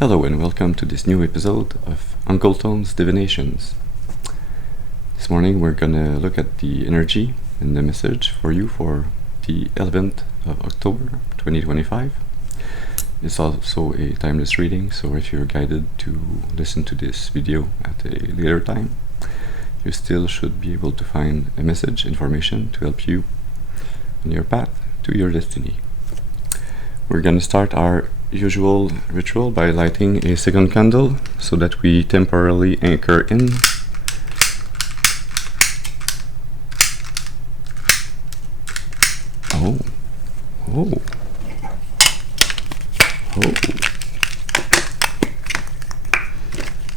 Hello and welcome to this new episode of Uncle Tone's Divinations. This morning we're gonna look at the energy and the message for you for the 11th of October 2025. It's also a timeless reading, so if you're guided to listen to this video at a later time, you still should be able to find a message, information to help you on your path to your destiny. We're gonna start our usual ritual by lighting a second candle so that we temporarily anchor in. Oh.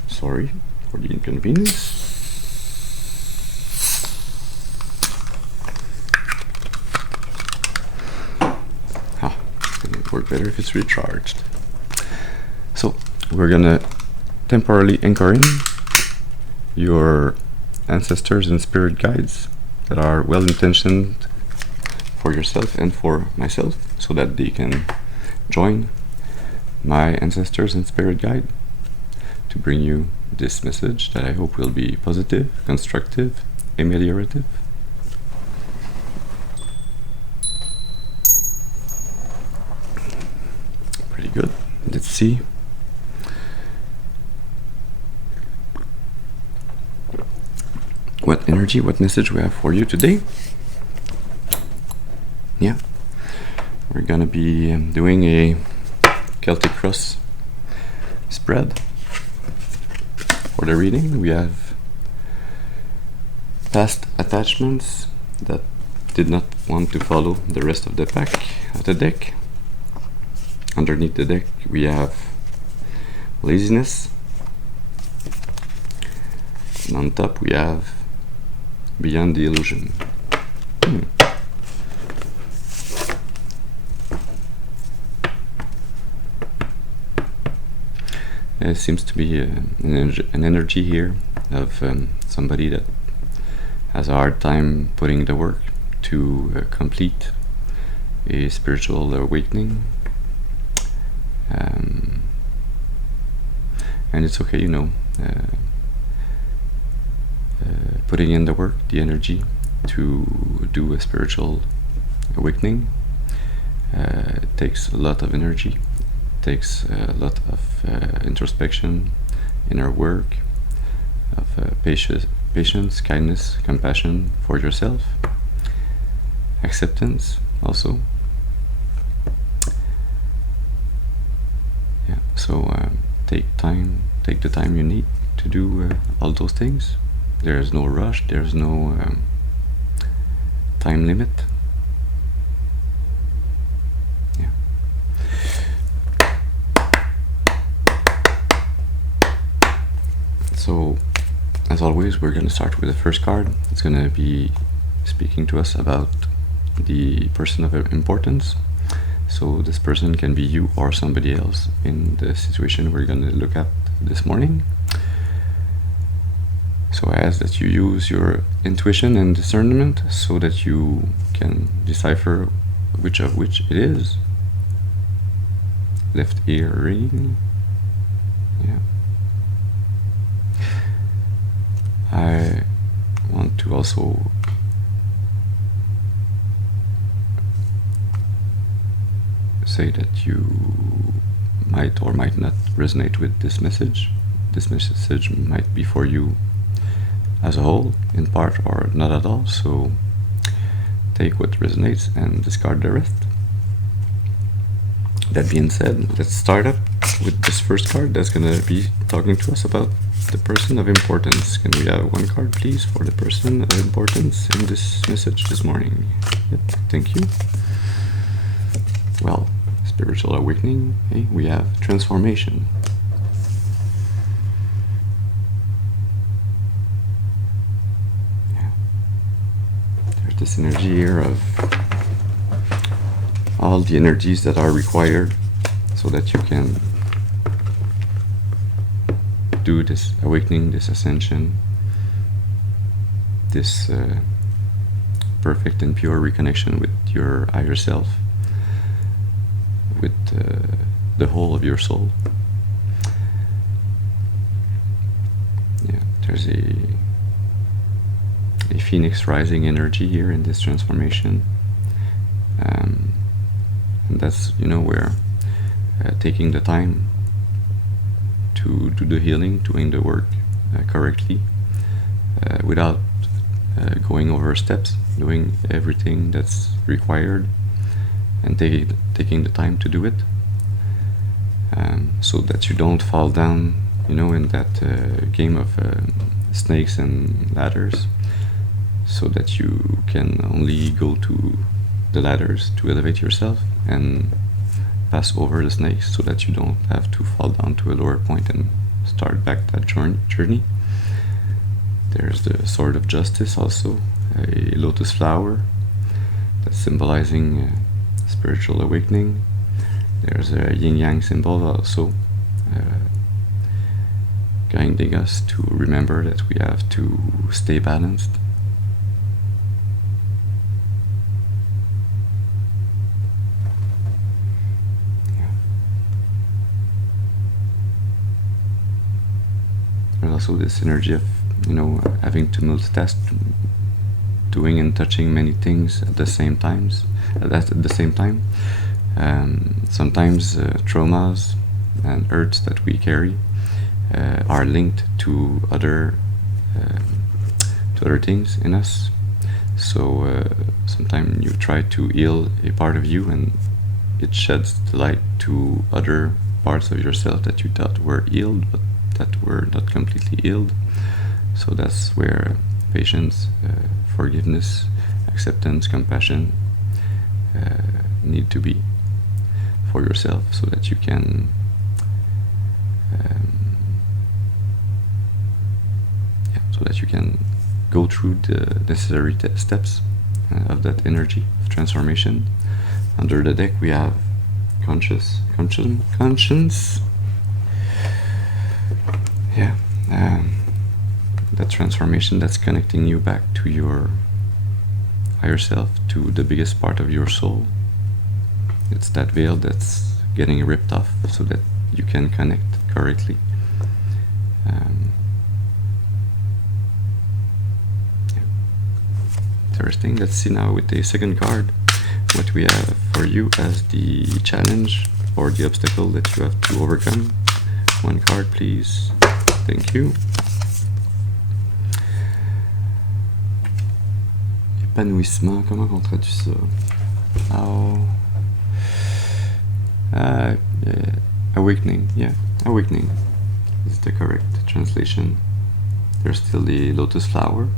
Sorry for the inconvenience. Work better if it's recharged. So we're gonna temporarily anchor in your ancestors and spirit guides that are well intentioned for yourself and for myself, so that they can join my ancestors and spirit guide to bring you this message that I hope will be positive, constructive, ameliorative. Pretty good. Let's see. What energy, what message we have for you today. Yeah. We're gonna be doing a Celtic Cross spread. For the reading, we have past attachments that did not want to follow the rest of the pack of the deck. Underneath the deck we have laziness, and on top we have beyond the illusion. There seems to be an energy here of somebody that has a hard time putting the work to complete a spiritual awakening. And it's okay, putting in the work, the energy to do a spiritual awakening. It takes a lot of energy, takes a lot of introspection, inner work, of patience, kindness, compassion for yourself, acceptance also. So take the time you need to do all those things. There's no rush, there's no time limit. Yeah. So, as always, we're going to start with the first card. It's going to be speaking to us about the person of importance. So this person can be you or somebody else in the situation we're going to look at this morning. So I ask that you use your intuition and discernment so that you can decipher which of which it is. Left ear ring. Yeah. I want to also say that you might or might not resonate with this message. This message might be for you as a whole, in part, or not at all. So take what resonates and discard the rest. That being said, let's start up with this first card that's gonna be talking to us about the person of importance. Can we have one card, please, for the person of importance in this message this morning? Yep, thank you. Well, spiritual awakening, we have transformation. Yeah. There's this energy here of all the energies that are required so that you can do this awakening, this ascension, this perfect and pure reconnection with your higher self, with the whole of your soul. there's a phoenix rising energy here in this transformation, and that's, you know, where taking the time to do the healing, doing the work correctly, without going over steps, doing everything that's required, and taking the time to do it, so that you don't fall down, you know, in that game of snakes and ladders, so that you can only go to the ladders to elevate yourself and pass over the snakes, so that you don't have to fall down to a lower point and start back that journey. There's the sword of justice, also a lotus flower that's symbolizing spiritual awakening. There's a yin-yang symbol also, guiding us to remember that we have to stay balanced. There's also this energy of, you know, having to multitask, doing and touching many things at the same time. Sometimes traumas and hurts that we carry are linked to other things in us. So sometimes you try to heal a part of you, and it sheds the light to other parts of yourself that you thought were healed, but that were not completely healed. So that's where patience, forgiveness, acceptance, compassion need to be for yourself, so that you can go through the necessary steps of that energy of transformation. Under the deck we have conscience. Yeah. That transformation that's connecting you back to your higher self, to the biggest part of your soul. It's that veil that's getting ripped off so that you can connect correctly. Interesting. Let's see now with the second card what we have for you as the challenge or the obstacle that you have to overcome. One card, please. Thank you. Épanouissement, comment on traduit ça? Awakening, yeah, awakening is the correct translation. There's still the lotus flower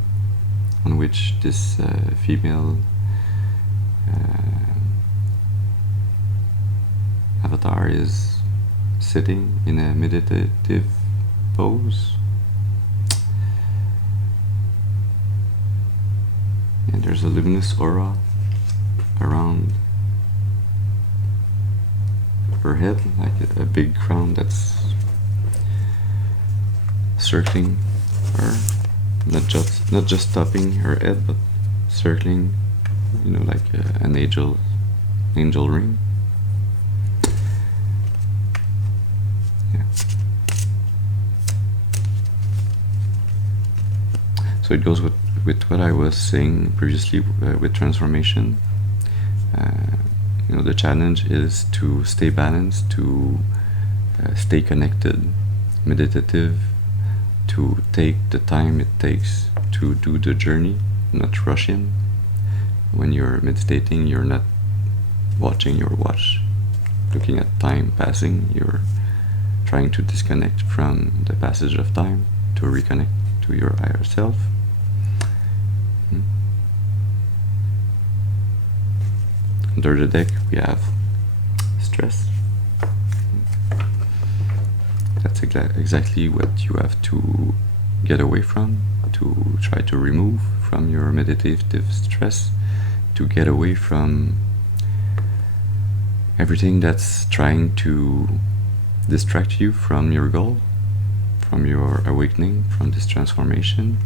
on which this female avatar is sitting in a meditative pose. And there's a luminous aura around her head, like a big crown that's circling her, not just topping her head, but circling, you know, like an angel ring. Yeah. So it goes with what I was saying previously with transformation. You know, the challenge is to stay balanced, to stay connected, meditative, to take the time it takes to do the journey, not rush in. When you're meditating, you're not watching your watch, looking at time passing. You're trying to disconnect from the passage of time to reconnect to your higher self. Under the deck we have stress. That's exactly what you have to get away from, to try to remove from your meditative stress, to get away from everything that's trying to distract you from your goal, from your awakening, from this transformation.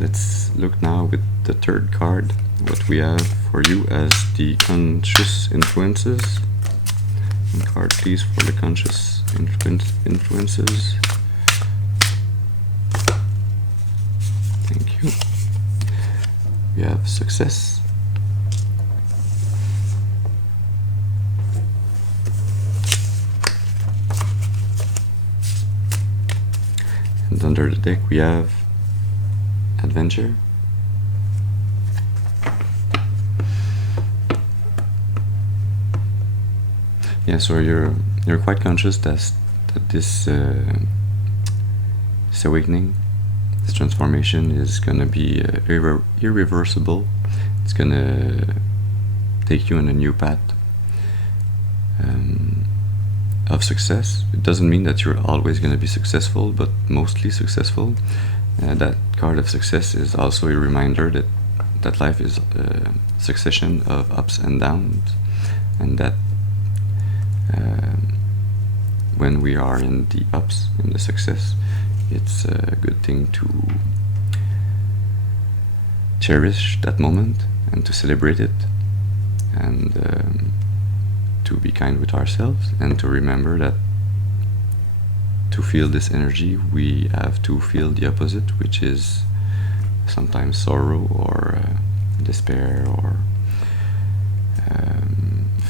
Let's look now with the third card what we have for you as the conscious influences. One card please for the conscious influences. you. We have success. And under the deck we have adventure. Yeah, so you're quite conscious that this awakening, this transformation is gonna be irreversible. It's gonna take you on a new path of success. It doesn't mean that you're always gonna be successful, but mostly successful. That card of success is also a reminder that life is a succession of ups and downs, and that when we are in the ups, in the success, it's a good thing to cherish that moment and to celebrate it, and to be kind with ourselves, and to remember that to feel this energy we have to feel the opposite, which is sometimes sorrow or despair or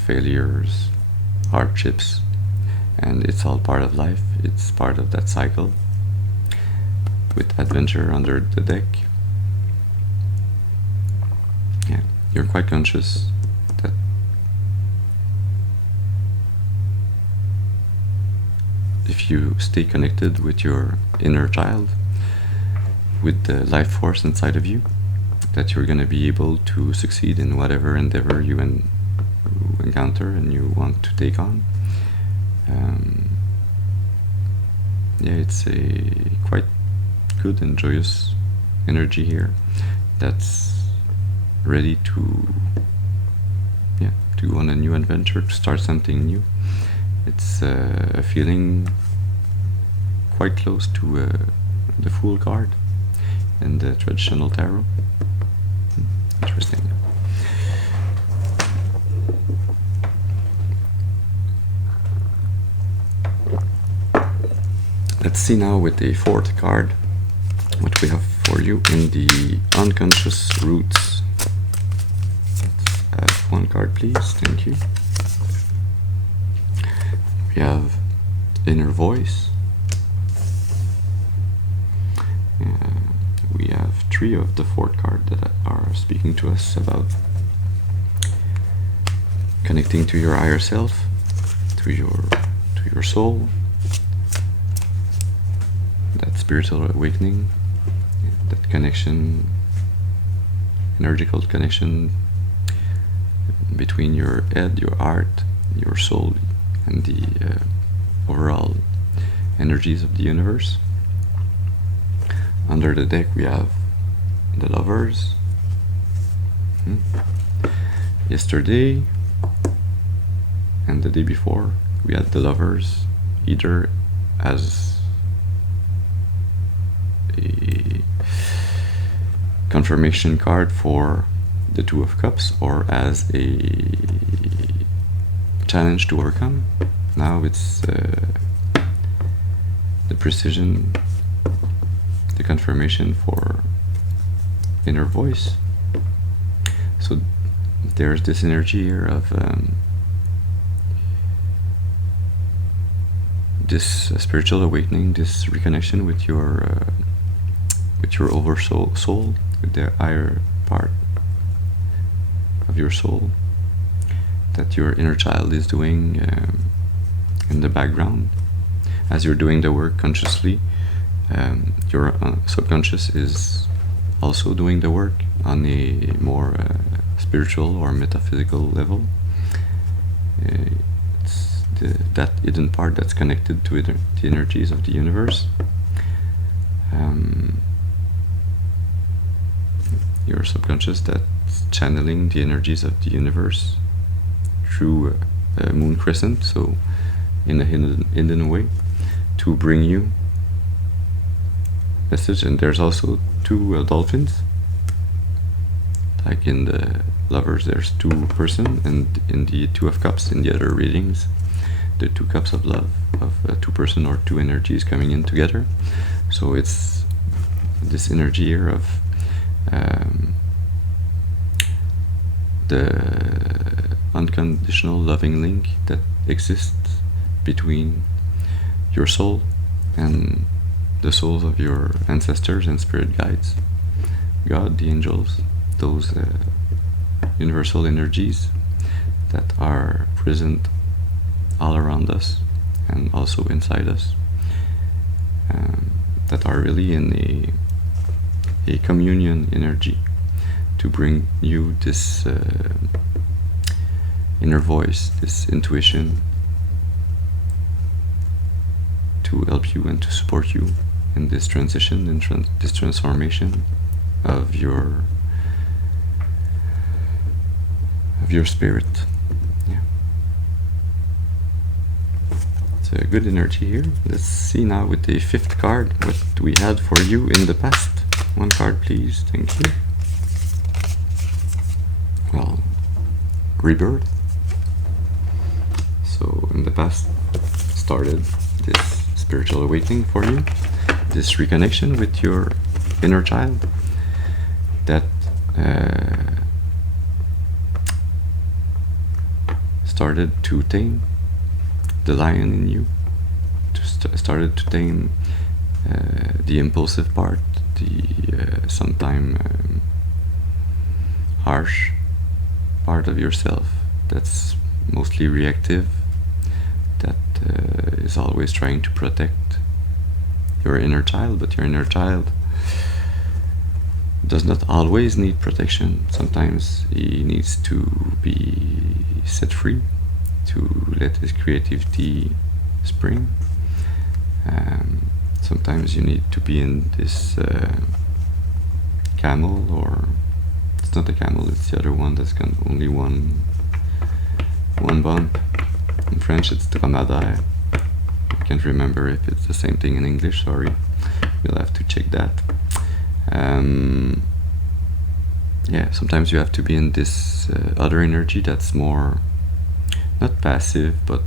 failures, hardships, and it's all part of life. It's part of that cycle. With adventure under the deck, yeah, you're quite conscious that if you stay connected with your inner child, with the life force inside of you, that you're going to be able to succeed in whatever endeavor you encounter and you want to take on. Yeah, it's a quite good and joyous energy here that's ready to go on a new adventure, to start something new. It's a feeling quite close to the Fool card in the traditional tarot. Interesting. Let's see now with the fourth card what we have for you in the unconscious roots. Let's add one card, please. Thank you. We have inner voice. We have three of the fourth card that are speaking to us about connecting to your higher self, to your soul, that spiritual awakening, that connection, energetical connection between your head, your heart, your soul, and the overall energies of the universe. Under the deck we have the Lovers. Yesterday and the day before we had the Lovers either as a confirmation card for the Two of Cups or as a challenge to overcome. Now it's the precision, the confirmation for inner voice. So there's this energy here of this spiritual awakening, this reconnection with your oversoul soul, with the higher part of your soul that your inner child is doing in the background as you're doing the work consciously. Your subconscious is also doing the work on a more spiritual or metaphysical level. It's that hidden part that's connected to the energies of the universe. Your subconscious that's channeling the energies of the universe through a moon crescent, so in a hidden way, to bring you message. And there's also two dolphins, like in the Lovers there's two person, and in the Two of Cups in the other readings, the two cups of love of two person or two energies coming in together. So it's this energy here of the unconditional loving link that exists between your soul and the souls of your ancestors and spirit guides, God, the angels, those universal energies that are present all around us and also inside us, that are really in a communion energy to bring you this inner voice, this intuition, to help you and to support you in this transition, in this transformation of your spirit. Yeah, it's a good energy here. Let's see now with the 5th card what we had for you in the past. 1 card, please. Thank you. Well, rebirth. So in the past started this spiritual awakening for you, this reconnection with your inner child that started to tame the lion in you, started to tame the impulsive part, the sometimes harsh part of yourself that's mostly reactive, that is always trying to protect your inner child, but your inner child does not always need protection. Sometimes he needs to be set free, to let his creativity spring. Sometimes you need to be in this camel, or it's not a camel, it's the other one that's got only one bump. In French it's dromadaire. I can't remember if it's the same thing in English, sorry. We'll have to check that. Yeah, sometimes you have to be in this other energy that's more, not passive, but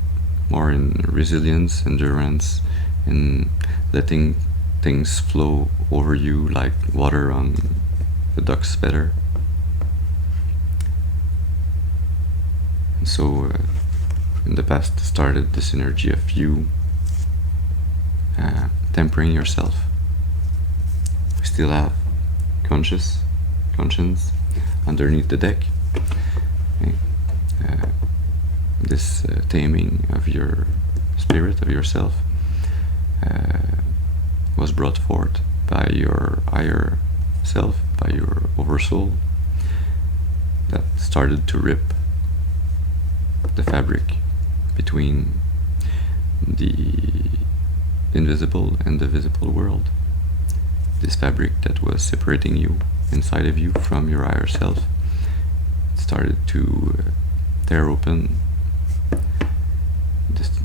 more in resilience, endurance, in letting things flow over you like water on the duck's feather. And so in the past started this energy of you tempering yourself. We still have conscience underneath the deck. Okay. This taming of your spirit, of yourself, was brought forth by your higher self, by your oversoul, that started to rip the fabric between the invisible and the visible world. This fabric that was separating you inside of you from your higher self started to tear open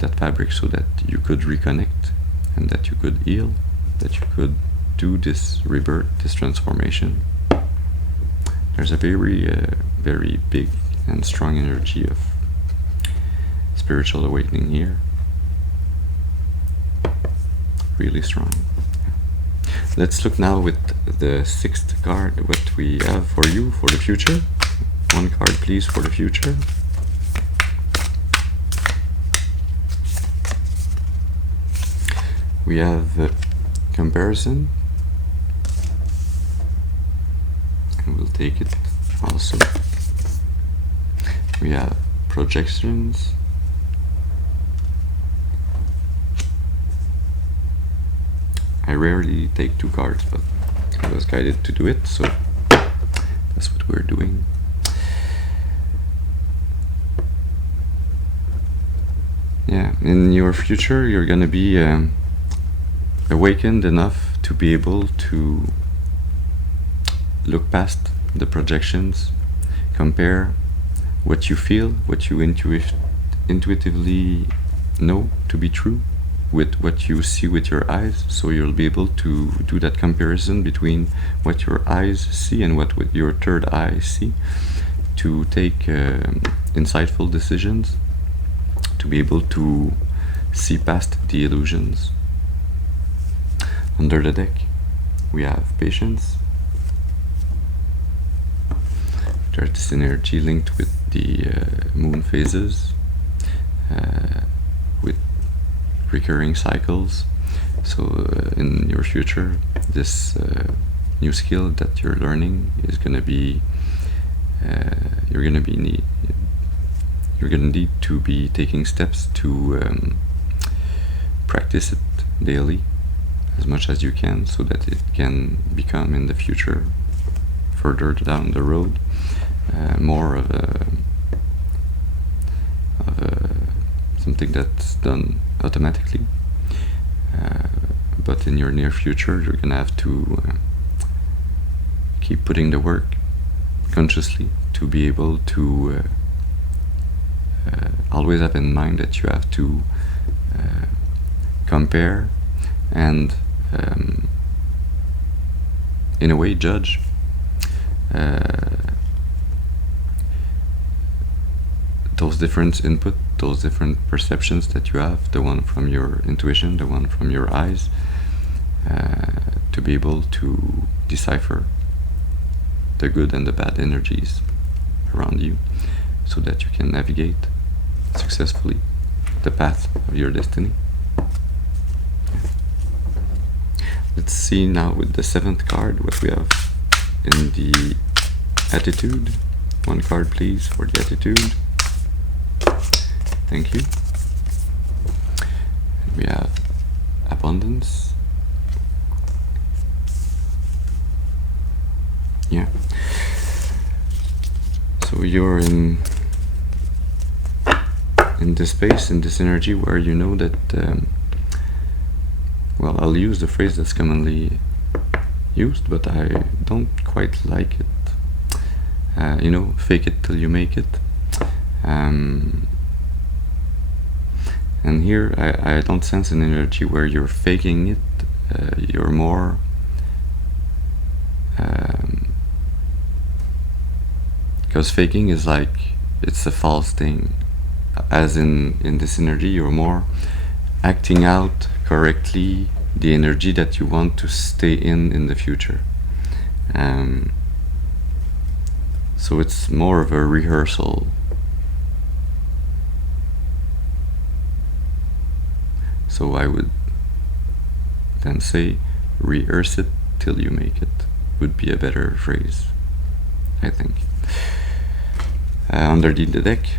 that fabric so that you could reconnect and that you could heal, that you could do this rebirth, this transformation. There's a very big and strong energy of spiritual awakening here. Really strong. Let's look now with the 6th card what we have for you for the future. 1 card please for the future. We have comparison, and we'll take it also. We have projections. I rarely take 2 cards, but I was guided to do it, so that's what we're doing. Yeah, in your future you're gonna be awakened enough to be able to look past the projections, compare what you feel, what you intuitively know to be true with what you see with your eyes, so you'll be able to do that comparison between what your eyes see and what your third eye see, to take insightful decisions, to be able to see past the illusions. Under the deck we have patience, There's this energy linked with the moon phases, with recurring cycles. So in your future, this new skill that you're learning is gonna be you're gonna need to be taking steps to practice it daily as much as you can, so that it can become in the future, further down the road, more of a something that's done automatically. But in your near future, you're gonna have to keep putting the work consciously to be able to always have in mind that you have to compare and in a way judge those different input, those different perceptions that you have, the one from your intuition, the one from your eyes, to be able to decipher the good and the bad energies around you, so that you can navigate successfully the path of your destiny. Let's see now with the 7th card what we have in the attitude. 1 card please for the attitude. Thank you. And we have abundance. Yeah. So you're in this space, in this energy where you know that well, I'll use the phrase that's commonly used, but I don't quite like it. You know, fake it till you make it. And here I don't sense an energy where you're faking it. You're more because faking is like, it's a false thing. As in this energy, you're more acting out correctly the energy that you want to stay in the future. So it's more of a rehearsal. So I would then say, rehearse it till you make it, would be a better phrase, I think. Underneath the deck,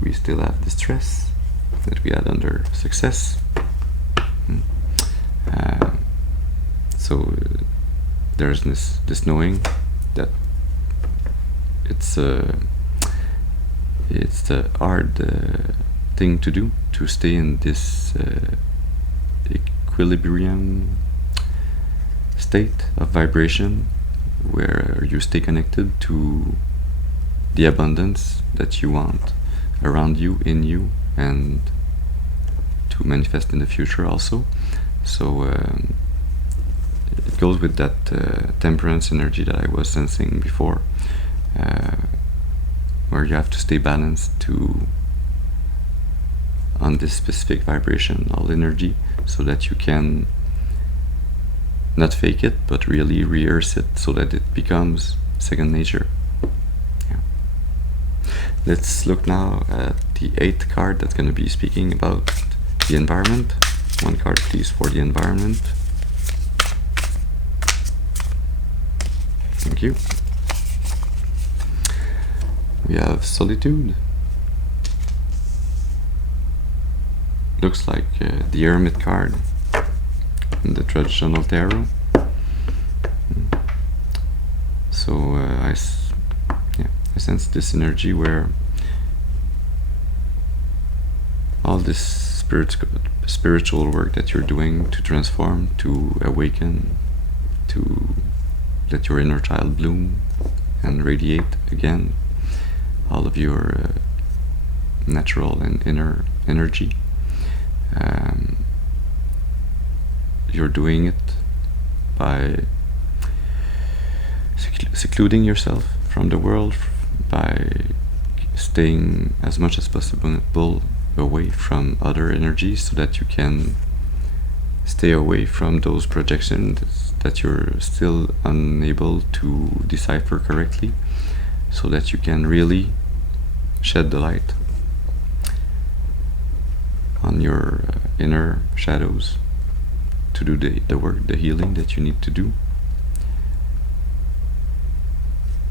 we still have the stress that we had under success. So there's this knowing that it's the hard thing to do, to stay in this equilibrium state of vibration where you stay connected to the abundance that you want around you, in you, and to manifest in the future also. So it goes with that temperance energy that I was sensing before, where you have to stay balanced on this specific vibrational energy, so that you can not fake it, but really rehearse it, so that it becomes second nature. Yeah. Let's look now at the 8th card that's going to be speaking about the environment. 1 card please for the environment. Thank you. We have solitude. Looks like the Hermit card in the traditional tarot. So I sense this energy where all this spiritual work that you're doing to transform, to awaken, to let your inner child bloom and radiate again all of your natural and inner energy. You're doing it by secluding yourself from the world, by staying as much as possible away from other energies, so that you can stay away from those projections that you're still unable to decipher correctly. so that you can really shed the light on your inner shadows to do the work, the healing that you need to do.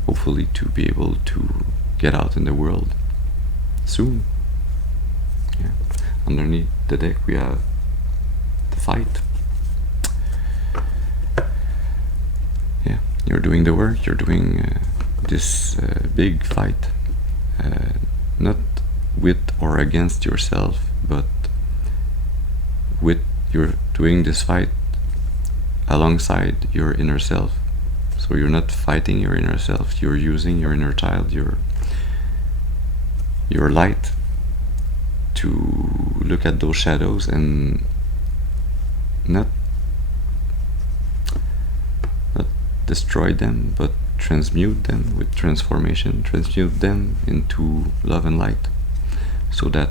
Hopefully to be able to get out in the world soon. Yeah. Underneath the deck we have the fight. Yeah, you're doing the work, you're doing this big fight, not with or against yourself, but with you're doing this fight alongside your inner self. So you're not fighting your inner self, you're using your inner child, your light, to look at those shadows and not destroy them, but transmute them with transformation, transmute them into love and light, so that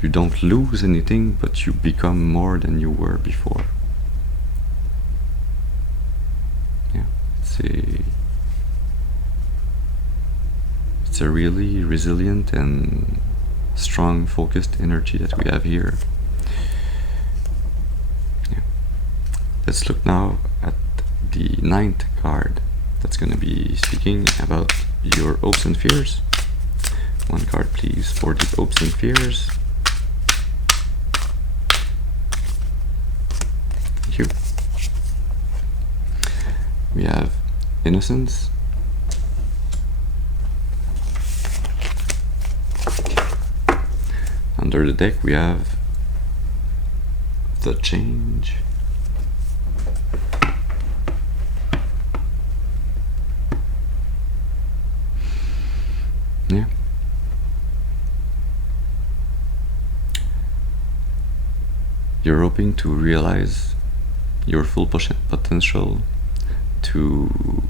you don't lose anything, but you become more than you were before. Yeah, it's a really resilient and strong, focused energy that we have here. Yeah. Let's look now at the 9th card that's going to be speaking about your hopes and fears. One card please for the hopes and fears. Thank you. We have innocence. Under the deck we have the change. Yeah. You're hoping to realize your full potential, to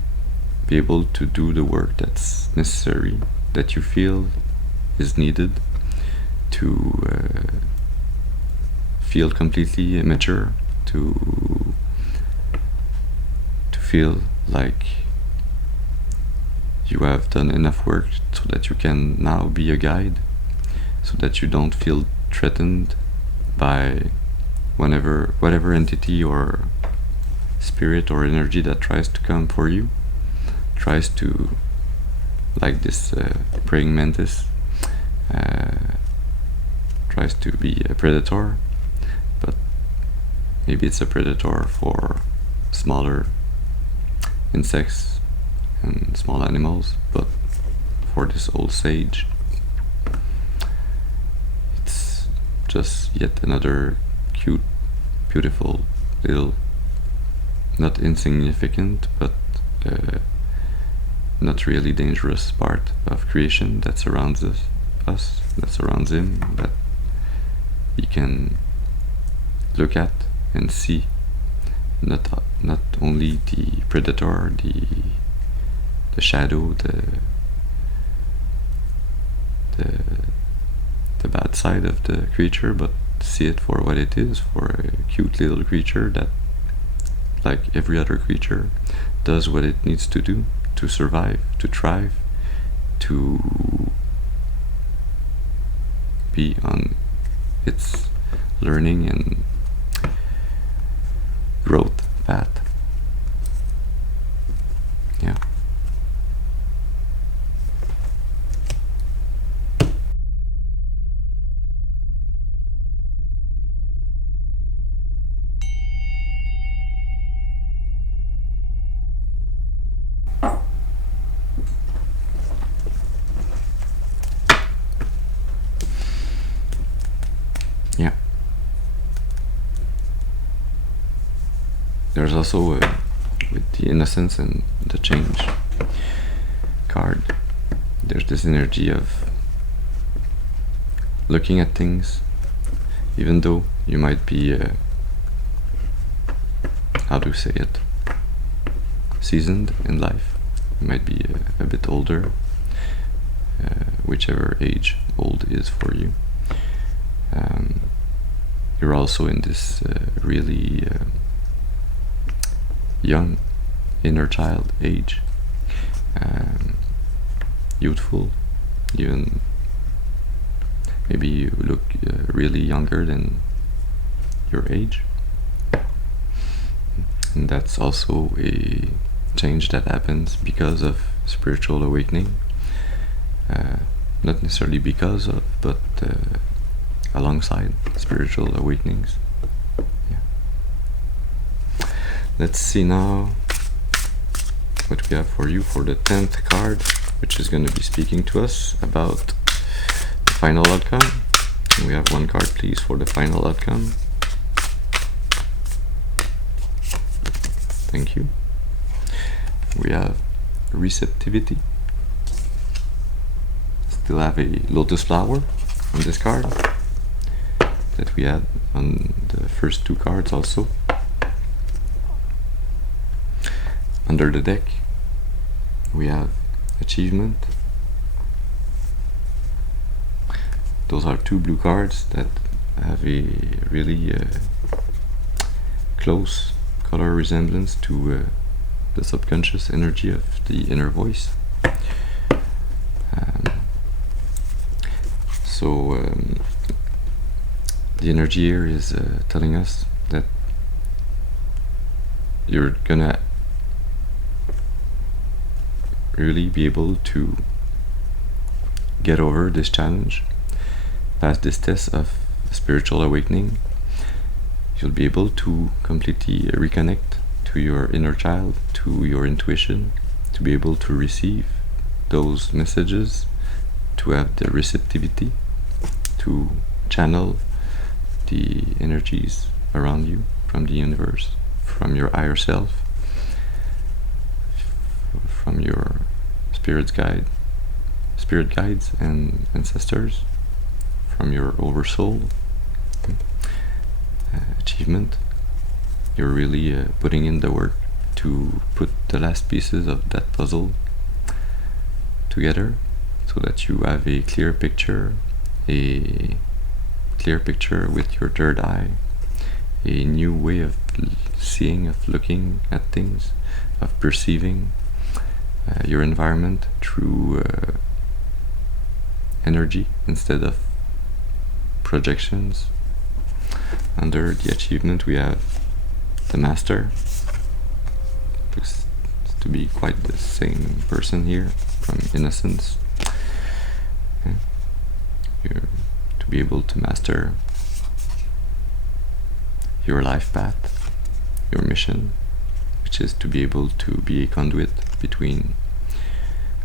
be able to do the work that's necessary, that you feel is needed to feel completely mature, to feel like you have done enough work so that you can now be a guide, so that you don't feel threatened by whatever entity or spirit or energy that tries to come for you, tries to, like this praying mantis, tries to be a predator, but maybe it's a predator for smaller insects and small animals, but for this old sage, it's just yet another cute, beautiful little, not insignificant, but not really dangerous part of creation that surrounds us, that surrounds him, that he can look at and see, not only the predator, the shadow, the bad side of the creature, but see it for what it is, for a cute little creature that, like every other creature, does what it needs to do to survive, to thrive, to be on its learning and growth path. Yeah. Yeah. There's also with the innocence and the change card, there's this energy of looking at things, even though you might be how to say it, seasoned in life, you might be a bit older, whichever age old is for you. You're also in this really young inner child age, youthful, even maybe you look really younger than your age. And that's also a change that happens because of spiritual awakening. Not necessarily because of, but alongside spiritual awakenings. Yeah. Let's see now what we have for you for the 10th card, which is going to be speaking to us about the final outcome. And we have one card, please, for the final outcome. Thank you. We have receptivity. Still have a lotus flower on this card that we had on the first two cards also. Under the deck we have achievement. Those are two blue cards that have a really close color resemblance to the subconscious energy of the inner voice. The energy here is telling us that you're gonna really be able to get over this challenge, pass this test of spiritual awakening. You'll be able to completely reconnect to your inner child, to your intuition, to be able to receive those messages, to have the receptivity, to channel the energies around you from the universe, from your higher self, from your spirit guides and ancestors, from your oversoul. Achievement. You're really putting in the work to put the last pieces of that puzzle together so that you have a clear picture with your third eye, a new way of seeing, of looking at things, of perceiving your environment through energy instead of projections. Under the achievement we have the master. Looks to be quite the same person here, from innocence. You're to be able to master your life path, your mission, which is to be able to be a conduit between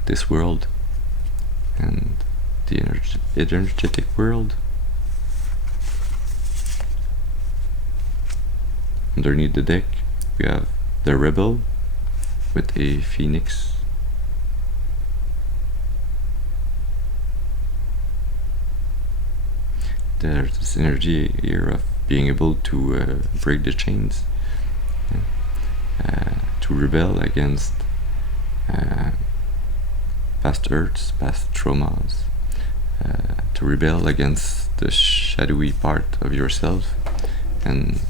this world and the energetic world. Underneath the deck we have the rebel with a phoenix. There's this energy here of being able to break the chains, to rebel against past hurts, past traumas, to rebel against the shadowy part of yourself, and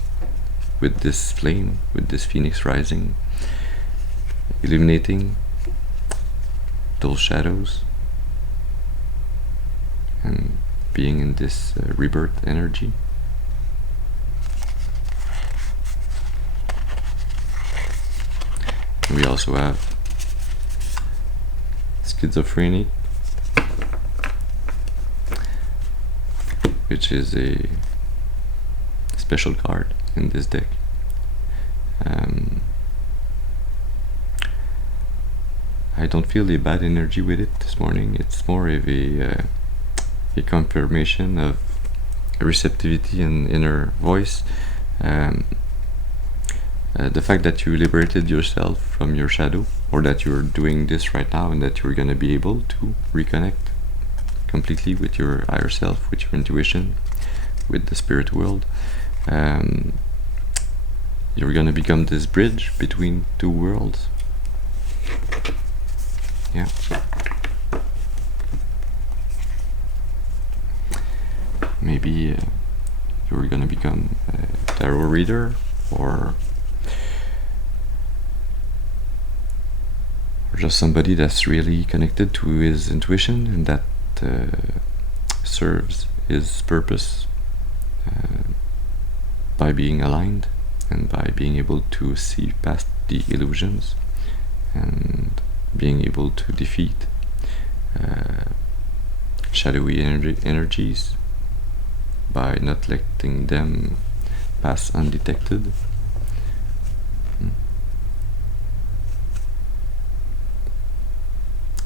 with this flame, with this phoenix rising, illuminating those shadows and being in this rebirth energy. And we also have schizophrenic, which is a special card in this deck. I don't feel a bad energy with it this morning. It's more of a confirmation of receptivity and inner voice. The fact that you liberated yourself from your shadow, or that you're doing this right now, and that you're going to be able to reconnect completely with your higher self, with your intuition, with the spirit world. You're going to become this bridge between two worlds. Yeah. Maybe you're going to become a tarot reader, or or just somebody that's really connected to his intuition and that serves his purpose by being aligned and by being able to see past the illusions and being able to defeat shadowy energies by not letting them pass undetected.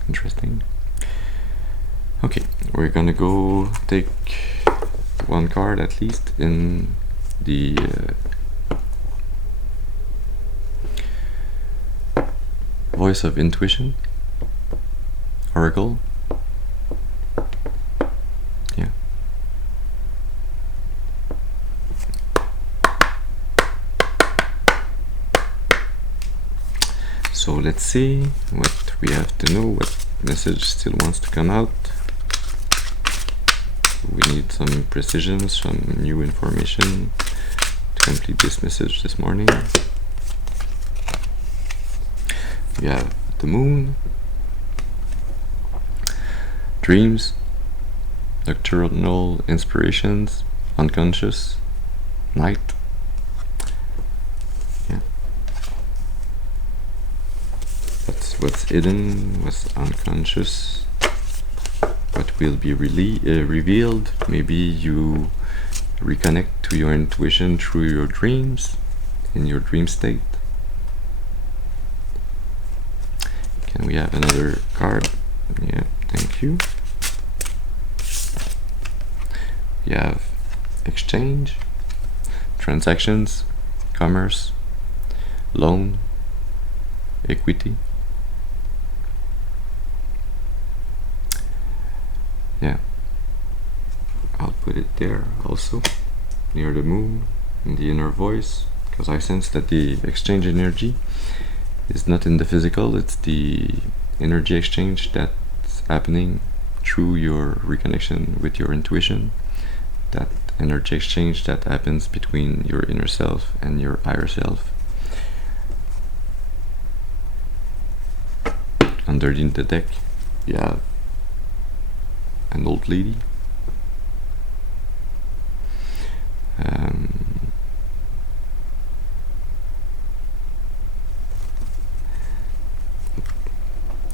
Interesting. Okay, we're gonna go take one card at least in the Voice of Intuition Oracle. Yeah. So let's see what we have to know, what message still wants to come out. We need some precision, some new information to complete this message this morning. We have the moon, dreams, nocturnal inspirations, unconscious, night. Yeah. That's what's hidden, what's unconscious, what will be revealed. Maybe you reconnect to your intuition through your dreams, in your dream state. Can we have another card? Yeah, thank you. We have exchange, transactions, commerce, loan, equity. Yeah, I'll put it there also, near the moon, in the inner voice, because I sense that the exchange energy is not in the physical, it's the energy exchange that's happening through your reconnection with your intuition, that energy exchange that happens between your inner self and your higher self. Underneath the deck, you have an old lady.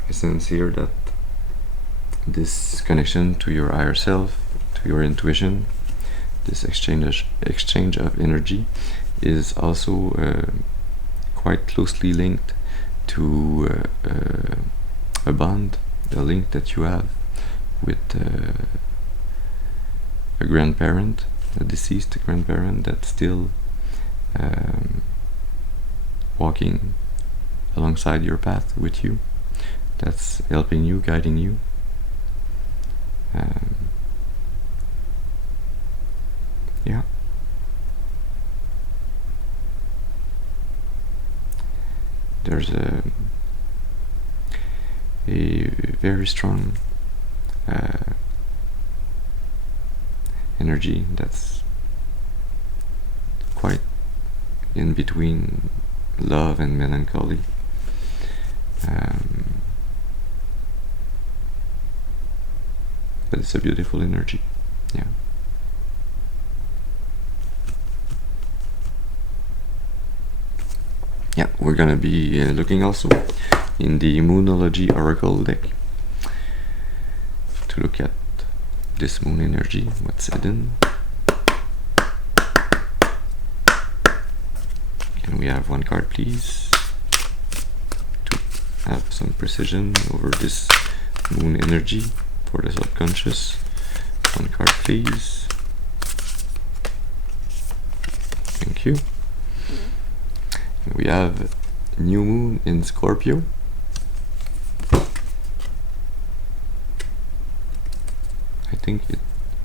I sense here that this connection to your higher self, to your intuition, this exchange of energy is also quite closely linked to a bond, a link that you have with a grandparent, a deceased grandparent that's still walking alongside your path with you, that's helping you, guiding you. Yeah. There's a very strong energy that's quite in between love and melancholy. But it's a beautiful energy. Yeah. Yeah, we're gonna be looking also in the Moonology Oracle deck to look at this moon energy, what's hidden. Can we have one card, please, to have some precision over this moon energy for the subconscious? One card, please. Thank you. We have new moon in Scorpio. I think it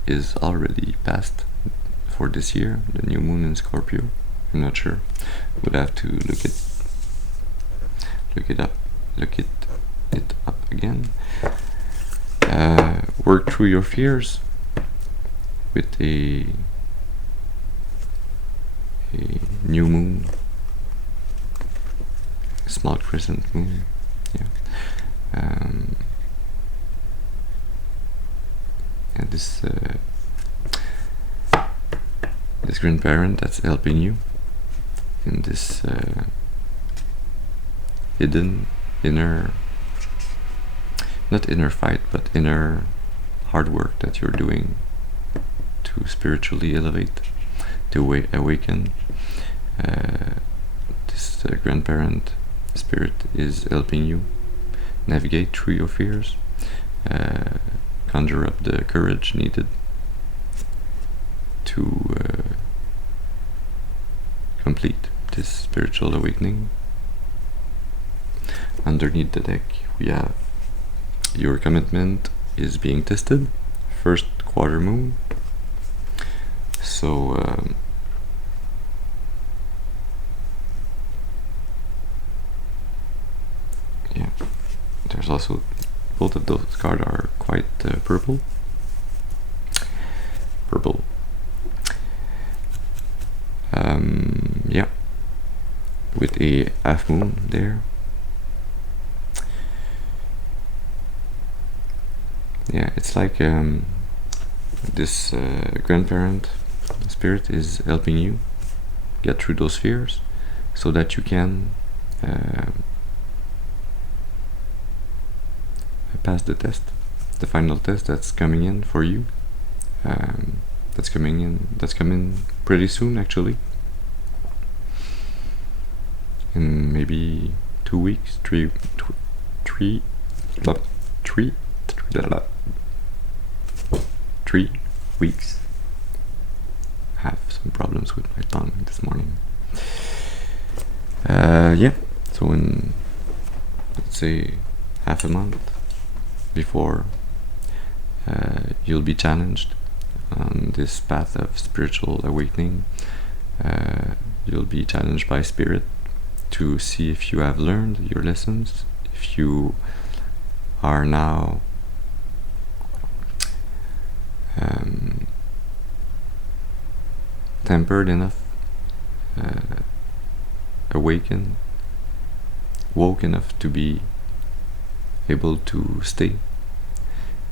is already past for this year, the new moon in Scorpio. I'm not sure. Would have to look it up again. Work through your fears with a new moon, small crescent moon. Yeah, and this grandparent that's helping you in this hidden inner, not inner fight, but inner hard work that you're doing to spiritually elevate, to awaken. This grandparent spirit is helping you navigate through your fears, conjure up the courage needed to complete this spiritual awakening. Underneath the deck we have your commitment is being tested, first quarter moon. So yeah, there's also, both of those cards are quite purple. Yeah, with a half moon there. Yeah, it's like this grandparent spirit is helping you get through those fears so that you can pass the test, the final test that's coming in for you. That's coming pretty soon, actually, in maybe 2 weeks, three weeks. I have some problems with my tongue this morning. Yeah, so in, let's say, half a month before you'll be challenged on this path of spiritual awakening. You'll be challenged by spirit to see if you have learned your lessons, if you are now tempered enough, woke enough to be able to stay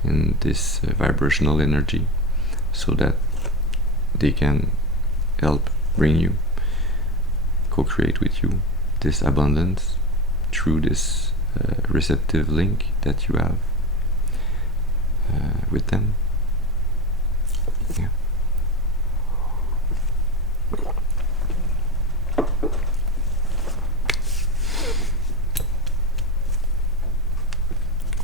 in this vibrational energy, so that they can help bring you, co-create with you this abundance through this receptive link that you have with them. Yeah.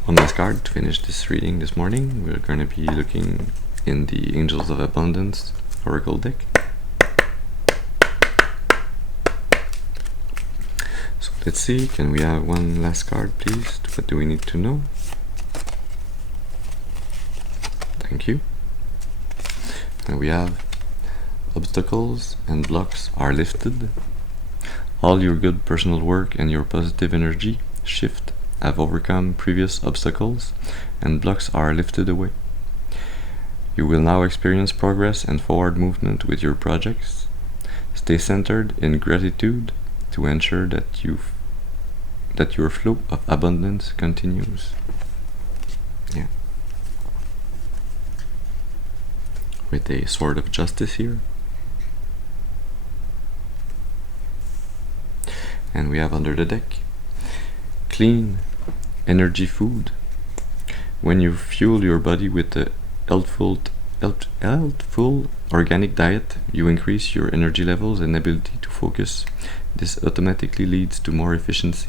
One last card to finish this reading this morning. We're going to be looking in the Angels of Abundance Oracle deck. So let's see, can we have one last card, please? What do we need to know? Thank you. And we have obstacles and blocks are lifted. All your good personal work and your positive energy shift have overcome previous obstacles, and blocks are lifted away. You will now experience progress and forward movement with your projects. Stay centered in gratitude to ensure that your flow of abundance continues. Yeah. With a sword of justice here. And we have under the deck, clean energy food. When you fuel your body with a healthful organic diet, you increase your energy levels and ability to focus. This automatically leads to more efficiency,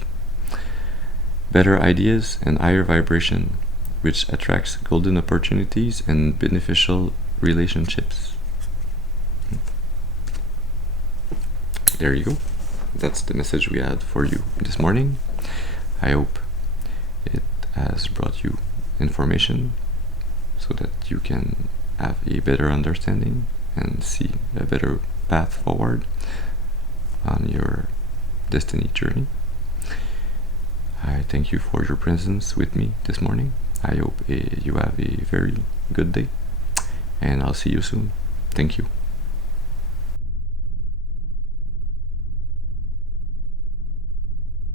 better ideas, and higher vibration, which attracts golden opportunities and beneficial relationships. There you go. That's the message we had for you this morning. I hope it has brought you information so that you can have a better understanding and see a better path forward on your destiny journey. I thank you for your presence with me this morning. I hope you have a very good day, and I'll see you soon. Thank you.